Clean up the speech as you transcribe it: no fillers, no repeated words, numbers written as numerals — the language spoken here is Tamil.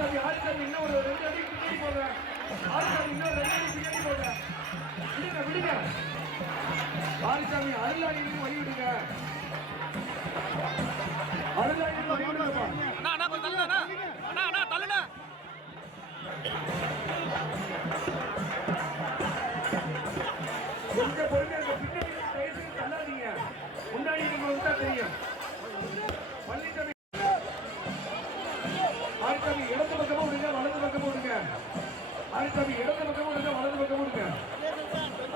ஆரிசாமி இன்னும் ஒரு 2 அடி பின்னாடி போங்க. ஆரிசாமி இன்னும் 2 அடி பின்னாடி போங்க. விடுங்க விடுங்க. ஆரிசாமி அருளாடிக்கு வழி விடுங்க. அருளாடிக்கு வழி விடுங்கப்பா. அண்ணா அண்ணா கொஞ்சம் தள்ளுண்ணா. அண்ணா அண்ணா தள்ளுண்ணா. கொஞ்சம் பொறுமையா இருக்க. பின்னாடி கைதுக்கு தள்ளாதீங்க. முன்னாடி இருக்கவங்களுக்கு தான் தெரியும். பழனிசாமி ஆரிசாமி இடது பக்கமும் விடுங்க, வலது பக்கமும் விடுங்க. ஆரிசாமி இடது பக்கமும் விடுங்க, வலது பக்கமும் விடுங்க.